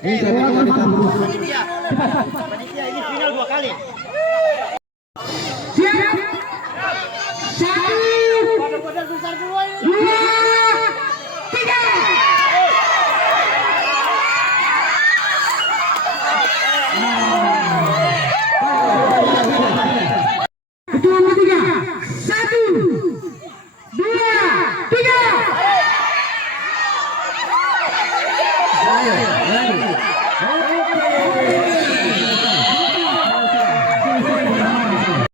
Panitia ini final 2 kali. Siap. 1, Modal besar dua ini. 2, 3. Ketua nomor 3. 1, 2, 3.